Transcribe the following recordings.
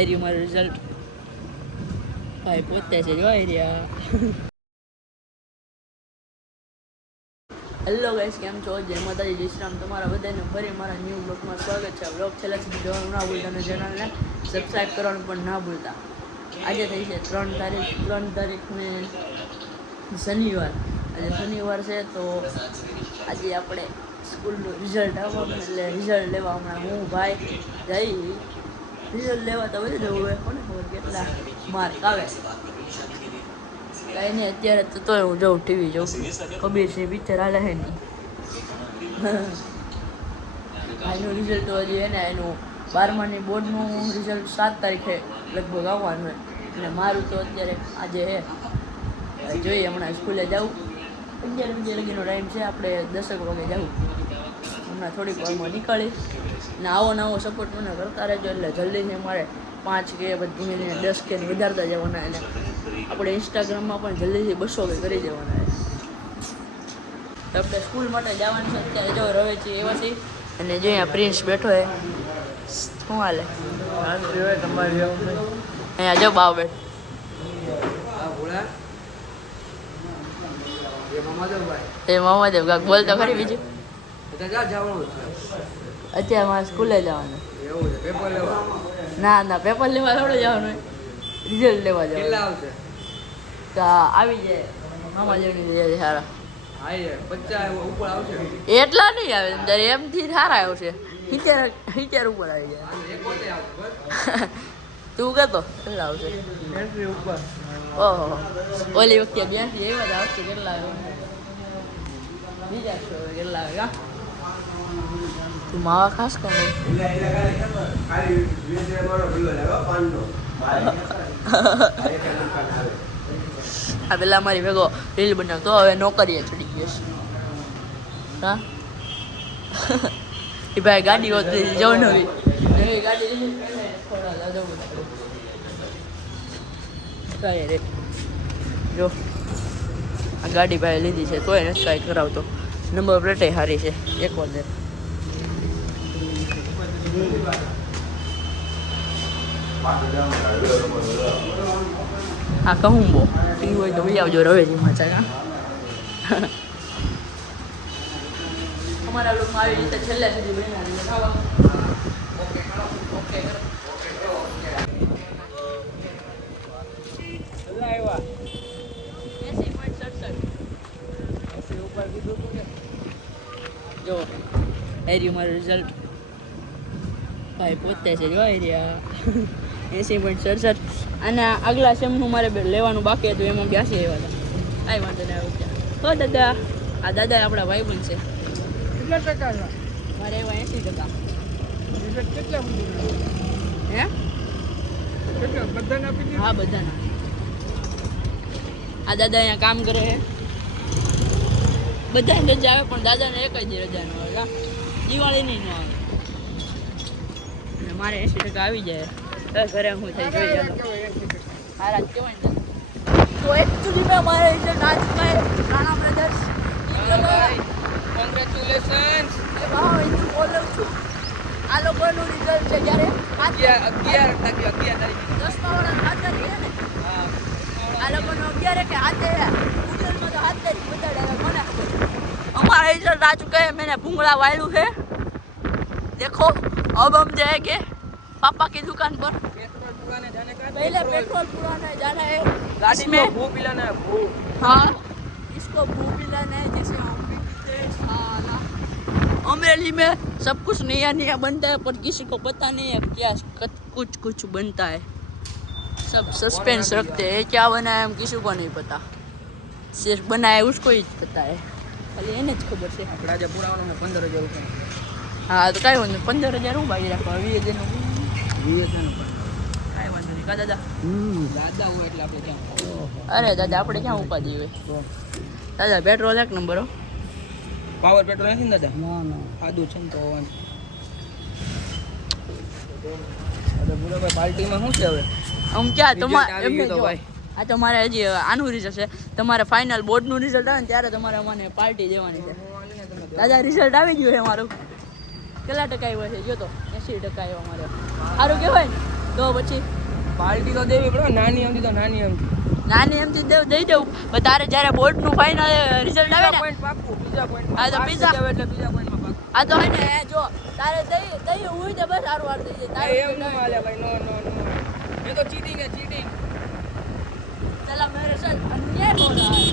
એર્યું મારું રિઝલ્ટ ભાઈ પોતે છે જો એરિયા હેલો ગાઈસ કેમ છો? જય માતાજી, જય શ્રી રામ. તમારા બધાને ફરી મારા ન્યૂ બ્લોગમાં સ્વાગત છે. બ્લોગ છેલ્લા સુધી જોવાનું ના ભૂલતા ચેનલને સબસ્ક્રાઈબ કરવાનું પણ ના ભૂલતા. આજે થઈ છે ત્રણ તારીખ, ત્રણ તારીખને શનિવાર. આજે શનિવાર છે તો આજે આપણે સ્કૂલનું રિઝલ્ટ આવવાનું, એટલે રિઝલ્ટ લેવા હમણાં હું, ભાઈ, જઈ. રિઝલ્ટ લેવા તો બધું જવું હોય. કોને ખબર કેટલા માર્ક આવે? કાંઈ નહીં, અત્યારે તો તોય હું જોઉં ટીવી જોઉં. કબીર સિંહ પિક્ચર હાલે હે નહીં. આનું રિઝલ્ટ તો હજી એને ને એનું બારમાની બોર્ડનું રિઝલ્ટ સાત તારીખે લગભગ આવવાનું હોય. અને મારું તો અત્યારે આજે હે. જોઈએ, હમણાં સ્કૂલે જવું અગિયાર અગિયાર લગીનો ટાઈમ છે, આપણે દસેક વાગે જવું હમણાં થોડીક વારમાં નીકળી. ને આવો નવો સપોર્ટ મને કરતા રહેજો એટલે જલ્દીથી મારે પાંચ કે ધીમે ધીમે દસ કે વધારતા જવાના એને. આપણે ઇન્સ્ટાગ્રામમાં પણ જલ્દીથી બસો કે કરી દેવાના છે આપણે સ્કૂલ માટે જવાનું છે અત્યારે જો રવે છે એવા છે. અને જો અહીંયા પ્રિન્સ બેઠો હે શું હાલે? અહીંયા જો બાવ બેઠ. એ મામાદેવ કાક બોલતો ખરી બીજું. અત્યારે મારે સ્કૂલે જવાનું. ના ના પેપર લેવા થોડું જવાનું રિઝલ્ટ લેવા જવાનું. તો આવી જાય. જગ્યાએ સારા એટલા નહીં આવે અંદર એમથી સારા આવશે. સિત્તેર ઉપર આવી જાય. તું કહેતો કેટલા આવશે? ઓહો ઓલી વખતે બ્યાસી એવા જ આવશે કેટલા આવે બીજા કેટલા આવે તું માવા ખાસ કે આ પેલા મારી ભેગો રીલ બનાવતો, હવે નોકરીએ ચડી ગયો છે. હા? એ ભાઈ ગાડી હોતી જવું નવી નવી ગાડી રે. જો. આ ગાડી ભાઈ લીધી છે, તોય નથી કાંઈ કરાવતો. નંબર પ્લેટે સારી છે એક વાર આ કહું બો પીવું હોય તો ભાઈ આવજો રવેજીમાં છે કા અમારા લોકમાં આવી રીતે છેલ્લે સુધી બન્યા રહીએ. ખાવા ઓકે કરો ઓકે કરો એસી પોઈન્ટ સડસઠ જો એર્યું મારું રિઝલ્ટ ભાઈ પોતે છે જો એરિયા એસી પોઈન્ટ સડસઠ. અને આગલા સેમનું મારે લેવાનું બાકી હતું એમાં બ્યાસી આવ્યા હતા. કાંઈ વાંધો નહીં આવ્યું હો દાદા આ દાદા આપણા ભાઈ પણ છે. કેટલા ટકા મારે એવા એસી ટકા. રિઝલ્ટ કેટલા હે? કેટલા? બધાને આપી હા બધાના. આ દાદા અહીંયા કામ કરે છે. બધાને રજા આવે પણ દાદાને એક જ રજા નો આવે. દિવાળી દિવાળીની ન આવે. અને મારે એસી ટકા આવી જાય. ઘરે હું થઈ જોઈ જાઉં હારા જ ને. તો એકચ્યુઅલીમાં મારે આજ કાંઈ રાણા બ્રધર્સ કોંગ્રેચ્યુલેશન્સ બોલું છું. આ લોકોનું રિઝલ્ટ છે જ્યારે અગિયાર અગિયાર તારીખ અગિયાર તારીખ. દસમા વાળા ને? આ લોકોનો અગિયારે કે હાથે ગુજરાતમાં તો હાથ તારીખ ખબર सारे इधर आ चुका है मैंने भूंगड़ा वायलू है। देखो अब हम जाएँगे पापा की दुकान पर। पहले पेट्रोल जाना है गाड़ी में। भू पिलाना है भू। हाँ इसको भू पिलाना है जैसे हम भी पीते हैं अमरेली में सब कुछ नया नया बनता है पर किसी को पता नहीं है क्या कुछ कुछ बनता है। सब सस्पेंस रखते हैं क्या बनाया हम किसी को नहीं पता। सिर्फ़ बनाए उसको ही पता है। ખાલી એને જ ખબર છે. આપણા જે પુરાવાનો પંદર હજાર રૂપિયા હા તો કાંઈ વાંધો નહીં. પંદર હજાર હું બાકી રાખવા વીસ હજારનું. વીએસ ને કાંઈ વાંધો નહીં. કા દાદા? દાદા હોય એટલે આપણે ક્યાં? અરે દાદા આપણે ક્યાં ઉપાધિ હોય? દાદા પેટ્રોલ એક નંબર હો. પાવર પેટ્રોલ નથી ને દાદા? ના ના. સાદું છે ને તો વાંધો બોલો પાર્ટીમાં શું છે હવે? આમ ક્યાં તમારે તો ભાઈ. આ તો મારે હજી આનું રિઝલ્ટ છે. તમારે ફાઇનલ બોર્ડનું રિઝલ્ટ આવે ને ત્યારે તમારે અમને પાર્ટી દેવાની છે. દાદા રિઝલ્ટ આવી ગયું છે મારું કેટલા ટકા આવ્યો છે? જો તો એંસી ટકા આવ્યો મારે સારું કહેવાય ને. તો પછી? પાર્ટી તો દેવી પડે નાની એમથી તો નાની એમ નાની એમથી દેવ દઈ દઉં. પણ તારે જ્યારે બોર્ડનું ફાઇનલ રિઝલ્ટ આવે ને પોઈન્ટ બીજા પોઈન્ટ હા, તો પીઝા એટલે બીજા પોઈન્ટમાં આ તો હે ને જો તારે દઈ દઈ હોય તો બસ સારું વાર થઈ જાય. એમ ન માલે ભાઈ નો નો નો. એ તો ચીટિંગ હે ચીટિંગ ચલા મેરે હો રહા હૈ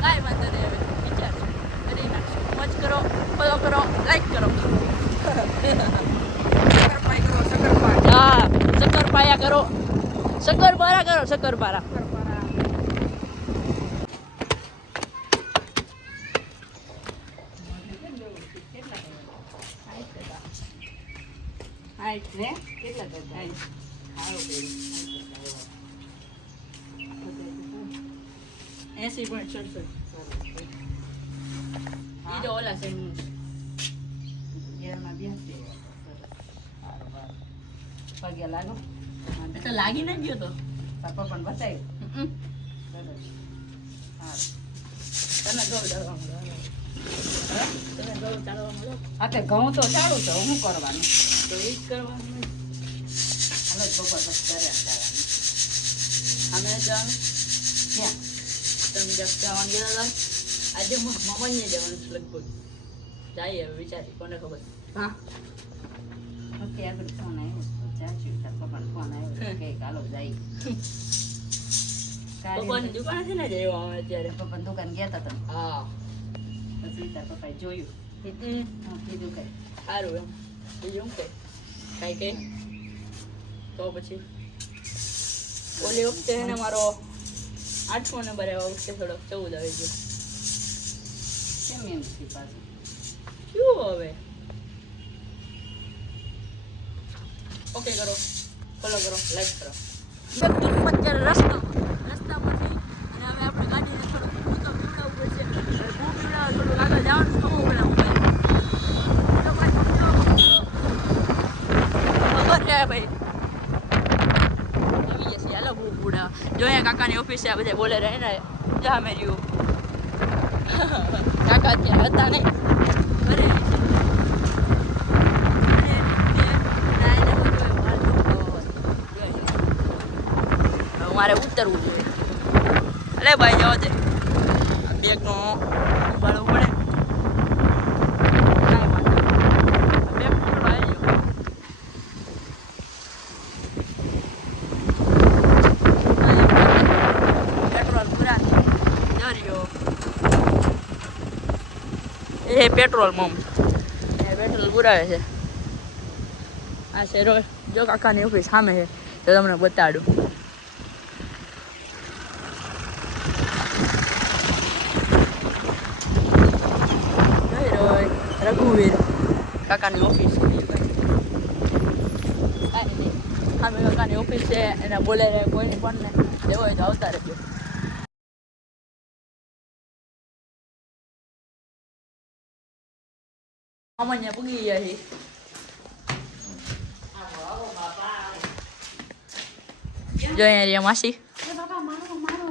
કાંઈ વાંધો નહીં હવે વિચાર કરી નાખશું મોજ કરો ફોલો કરો લાઈક કરો. હા શક્કર પાયા કરો શક્કર પારા કરો શક્કર પારા એસી પોઈન્ટ સડસઠ ઈ તો ઓલા સેમનું પગે લાગો એ તો લાગી ન ગયો તો પપ્પા પણ બતાવ્યું હમ. તને ગૌ દળવાનું તમે ગૌ ચાલવા મળો હા તે ઘઉં તો ચાલુ તો શું કરવાનું તો એ જ કરવાનું. હાલો બપોર પછી કર્યા અમે જવાનું ક્યાં જવાનું ગયા હતા આજે મમ્મીને જવાનું છે લગભગ જાય હવે વિચારી કોને ખબર હા ઓકે આગળ ફોન આવ્યો તો ચાચ્યું તાર પપ્પાનો ફોન આવ્યો તો કે હાલો જાય પપ્પાની દુકાનેથી ને જઈ અમે અત્યારે પપ્પાની દુકાન ગયા હતા તમે હા પછી તાર પપ્પાએ જોયું હમ. હું કીધું કઈ સારું એમ બીજું શું કઈ કઈ કઈ તો પછી ઓલી વખતે એને મારો આઠમો નંબર આવ્યો વખતે થોડોક ચૌદ આવી ગયો. કેમ એમ છે પાછું? શું હવે. ઓકે કરો. ફોલો કરો. લાઈક કરો. અત્યારે રસ્તામાં રસ્તામાંથી અને હવે આપણે ગાડીને થોડુંક ભૂતો પીવડાવવું પડશે ભૂ પીવડાવવા થોડુંક આગળ જવાનું ખબર પડે હું તો ભાઈ સમજો ખબર છે ભાઈ આવી જશે હાલો બહુ બુડા જો અહીંયા કાકાની ઓફિસે આ બધા બોલે રહે ને જા રહ્યું કાકા ત્યાં હતા નહીં ઘરે મારે ઉતરવું જોઈએ અલે ભાઈ જવા દે બેગનો ઉપાડવું પડે કાંઈ વાંધો નહીં. આ બેગ પકડવા આવી જાઓ. પેટ્રોલ પૂરા દરિયો એ પેટ્રોલ પંપ એ પેટ્રોલ પુરાવે છે આ છે રો જો કાકાની ઓફિસ સામે છે તો તમને બતાડું જોઈ રોય રઘુવીર કાકાની ઓફિસ છે એ ભાઈ. કાંઈ નહીં. સામે કાકાની ઓફિસ છે એના બોલે રહે કોઈને પણ ને લેવો હોય તો આવતા રહેજો સામાન્ય પૂગી ગયા છે જો અહીંયા રહ્યા માસી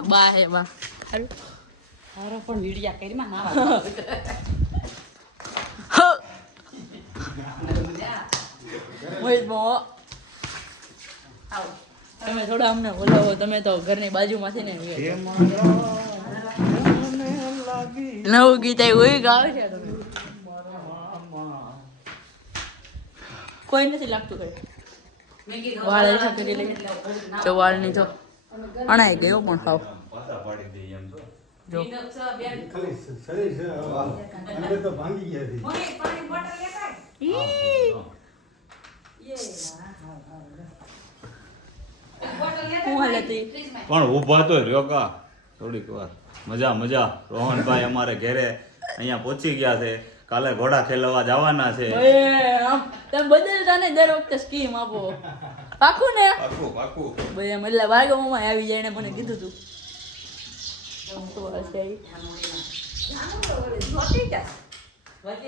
બા હે બા હારું તારો પણ વિડિયા કરીમાં નાવા મોહિત મો તમે થોડા અમને બોલાવો તમે તો ઘરની બાજુમાંથી ને નવું ગીત આવ્યું એ ગાવે છે તમે કોઈ નથી લાગતું કઈ. વાળ એઠા કરી જો અણાઈ ગયો પણ હાવ જો. પણ ઊભા તો રહ્યો કા? થોડીક વાર. મજા મજા. રોહનભાઈ અમારે ઘરે અહીંયા પહોંચી ગયા છે. કાલે ઘોડા ખેલવા જવાના છે. એ, આમ તમે બદલતા ને દર વખતે સ્કીમ આપો. પાકું ને? પાકું પાકું. ભાઈ એમ એટલે ભાર્ગવમાં આવી જાય એને મને કીધું તું.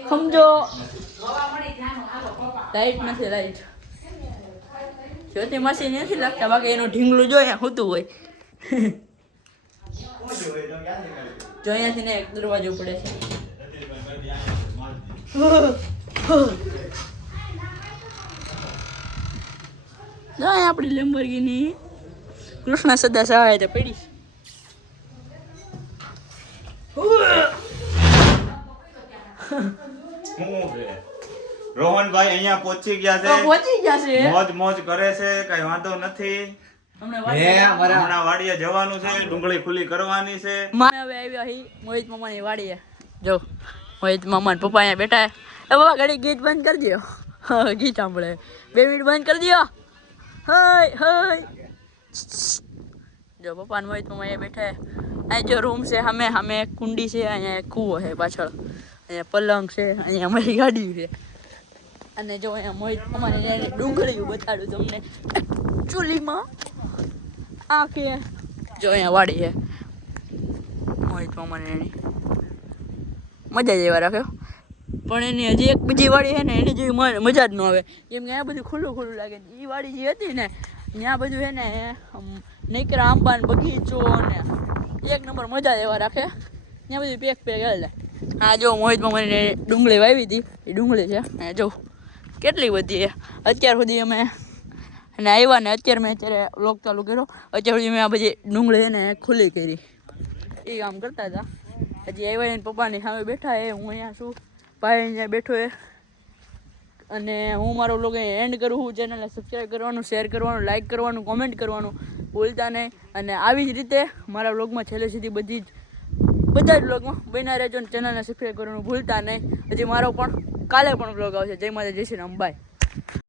સમજો. લાઈટ નથી લાઈટ જ્યોતિ માસી નથી લાગતા બાકી એનું ઢીંગલું જો અહીંયા હોતું હોય. જો અહીંયાથી ને એક દરવાજો પડે છે. જો અહીં આપણી લેમ્બોર્ગિની કૃષ્ણ સદા સહાય તો પડી. રોહનભાઈ અહીંયા પહોંચી ગયા છે. પહોંચી ગયા છે. મોજ મોજ કરે છે કઈ વાંધો નથી. હમણાં વાડીએ જવાનું છે ડુંગળી ખુલ્લી કરવાની છે. મારે હવે આવ્યા હી મોહિત મામાની વાડીએ. જો. મોહિત મમ્મા પપ્પા અહીંયા બેઠા. એ બાબા ઘડી ગીત બંધ કરી દો ગીત સાંભળે. બે મિનિટ બંધ કરી દો હાય હાય. જો પપ્પાને હોય મામા અહીંયા બેઠા અહીંયા જો રૂમ છે અમે અમે કુંડી છે, અહીંયા કૂવો છે પાછળ. અહીંયા પલંગ છે, અહીંયા અમારી ગાડી છે. અને જો અહીંયા મોહિત મામાને ડુંગળી બતાડું તમને. ચૂલીમાં આ કે જો અહીંયા વાડી છે. મોહિત મામાને એની મજા જ એવા રાખ્યો પણ એની હજી એક બીજી વાડી છે ને, એની જેવી મજા જ ન આવે. કેમ કે આ બધું ખુલ્લું ખુલ્લું લાગે એ વાડી જે હતી ને, ત્યાં બધું છે ને નીકળા આંબા ને બગીચો ને, એક નંબર મજા જ એવા રાખે. ત્યાં બધું પેક પેક હાલે. હા, જો મોહિત મામાને ડુંગળી વાવી હતી. એ ડુંગળી છે. ને જો, કેટલી બધી અત્યાર સુધી અમે અને આવ્યા ને, અત્યારે મેં અત્યારે લોક ચાલુ કર્યો. અત્યાર સુધી મેં આ બધી ડુંગળી ને, ખુલ્લી કરી. એ કામ કરતા હતા. હજી આવ્યા ને પપ્પાની સામે બેઠા એ હું અહીંયા છું. ભાઈ અહીંયા બેઠો એ અને હું મારો લોકો એન્ડ કરું છું. ચેનલને સબસ્ક્રાઈબ કરવાનું શેર કરવાનું લાઈક કરવાનું કોમેન્ટ કરવાનું ભૂલતા નહીં. અને આવી જ રીતે મારા બ્લોગમાં છેલ્લે સુધી બધી જ, બધા જ બ્લોગમાં બન્યા રહેજો અને ચેનલને સબસ્ક્રાઈબ કરવાનું ભૂલતા નહીં. હજી મારો પણ, કાલે પણ બ્લોગ આવશે. જય માતા જય શ્રી રામ.